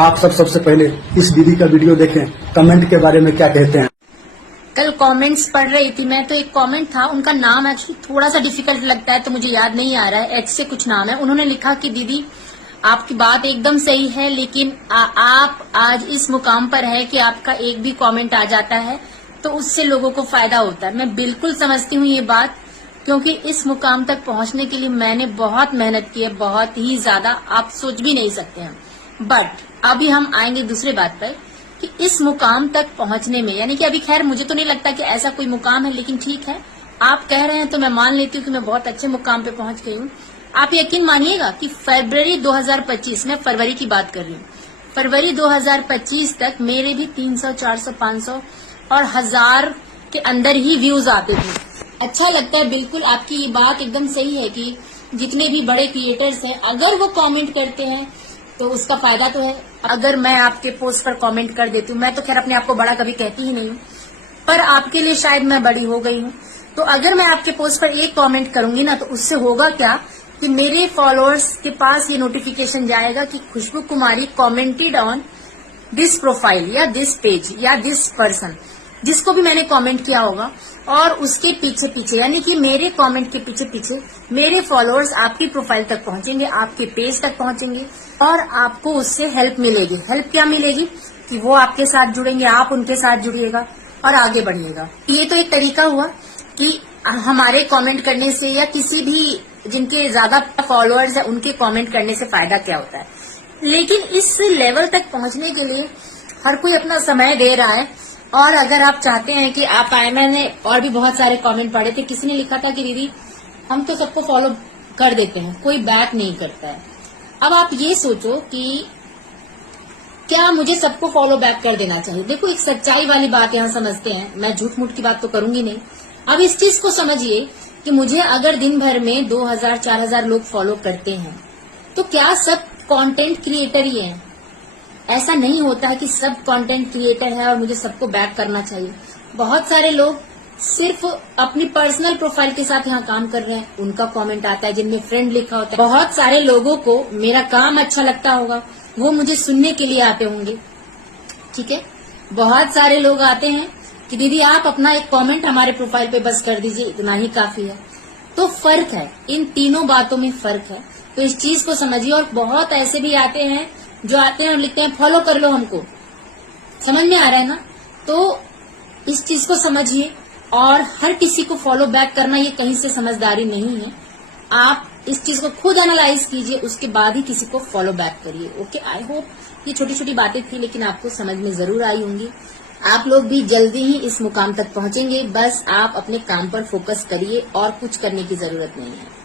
आप सबसे पहले इस दीदी का वीडियो देखें, कमेंट के बारे में क्या कहते हैं। कल कमेंट्स पढ़ रही थी मैं, तो एक कमेंट था, उनका नाम एक्चुअली थोड़ा सा डिफिकल्ट लगता है तो मुझे याद नहीं आ रहा है, एच से कुछ नाम है। उन्होंने लिखा कि दीदी आपकी बात एकदम सही है, लेकिन आप आज इस मुकाम पर है कि आपका एक भी कमेंट आ जाता है तो उससे लोगों को फायदा होता है। मैं बिल्कुल समझती हूँ ये बात, क्योंकि इस मुकाम तक पहुंचने के लिए मैंने बहुत मेहनत की है, बहुत ही ज्यादा, आप सोच भी नहीं सकते हैं। बट अभी हम आएंगे दूसरे बात पर कि इस मुकाम तक पहुंचने में, यानी कि अभी खैर मुझे तो नहीं लगता कि ऐसा कोई मुकाम है, लेकिन ठीक है आप कह रहे हैं तो मैं मान लेती हूँ कि मैं बहुत अच्छे मुकाम पे पहुंच गई हूँ। आप यकीन मानिएगा कि फरवरी 2025 में, फरवरी की बात कर रही हूँ, फरवरी 2025 तक मेरे भी 300, 400, 500 और 1000 के अंदर ही व्यूज आते थे। अच्छा लगता है, बिल्कुल आपकी ये बात एकदम सही है कि जितने भी बड़े क्रिएटर्स हैं अगर वो कमेंट करते हैं तो उसका फायदा तो है। अगर मैं आपके पोस्ट पर कमेंट कर देती हूँ, मैं तो खैर अपने आप को बड़ा कभी कहती ही नहीं हूँ, पर आपके लिए शायद मैं बड़ी हो गई हूँ, तो अगर मैं आपके पोस्ट पर एक कमेंट करूंगी ना तो उससे होगा क्या कि मेरे फॉलोअर्स के पास ये नोटिफिकेशन जाएगा कि Khushboo Kumari commented on this profile या दिस पेज या दिस पर्सन, जिसको भी मैंने कमेंट किया होगा, और उसके पीछे पीछे, यानी कि मेरे कमेंट के पीछे पीछे मेरे फॉलोअर्स आपकी प्रोफाइल तक पहुंचेंगे, आपके पेज तक पहुंचेंगे और आपको उससे हेल्प मिलेगी। हेल्प क्या मिलेगी कि वो आपके साथ जुड़ेंगे, आप उनके साथ जुड़िएगा और आगे बढ़िएगा। ये तो एक तरीका हुआ कि हमारे कमेंट करने से या किसी भी जिनके ज्यादा फॉलोअर्स है उनके कमेंट करने से फायदा क्या होता है। लेकिन इस लेवल तक पहुंचने के लिए हर कोई अपना समय दे रहा है, और अगर आप चाहते हैं कि आप आए, मैंने और भी बहुत सारे कमेंट पढ़े थे, किसी ने लिखा था कि दीदी हम तो सबको फॉलो कर देते हैं, कोई बैक नहीं करता है। अब आप ये सोचो कि क्या मुझे सबको फॉलो बैक कर देना चाहिए। देखो एक सच्चाई वाली बात यहाँ समझते हैं, मैं झूठ मूठ की बात तो करूंगी नहीं। अब इस चीज को समझिए कि मुझे अगर दिन भर में 2000, 4000 लोग फॉलो करते हैं तो क्या सब कंटेंट क्रिएटर ही हैं? ऐसा नहीं होता है कि सब कंटेंट क्रिएटर है और मुझे सबको बैक करना चाहिए। बहुत सारे लोग सिर्फ अपनी पर्सनल प्रोफाइल के साथ यहाँ काम कर रहे हैं, उनका कमेंट आता है जिनमें फ्रेंड लिखा होता है। बहुत सारे लोगों को मेरा काम अच्छा लगता होगा, वो मुझे सुनने के लिए आते होंगे, ठीक है। बहुत सारे लोग आते हैं कि दीदी आप अपना एक कमेंट हमारे प्रोफाइल पे बस कर दीजिए, इतना ही काफी है। तो फर्क है, इन तीनों बातों में फर्क है, तो इस चीज को समझिए। और बहुत ऐसे भी आते हैं जो आते हैं और लिखते हैं फॉलो कर लो हमको, समझ में आ रहा है ना। तो इस चीज को समझिए, और हर किसी को फॉलो बैक करना ये कहीं से समझदारी नहीं है। आप इस चीज को खुद एनालाइज कीजिए, उसके बाद ही किसी को फॉलो बैक करिए। ओके, आई होप ये छोटी छोटी बातें थी लेकिन आपको समझ में जरूर आई होंगी। आप लोग भी जल्दी ही इस मुकाम तक पहुंचेंगे, बस आप अपने काम पर फोकस करिए और कुछ करने की जरूरत नहीं है।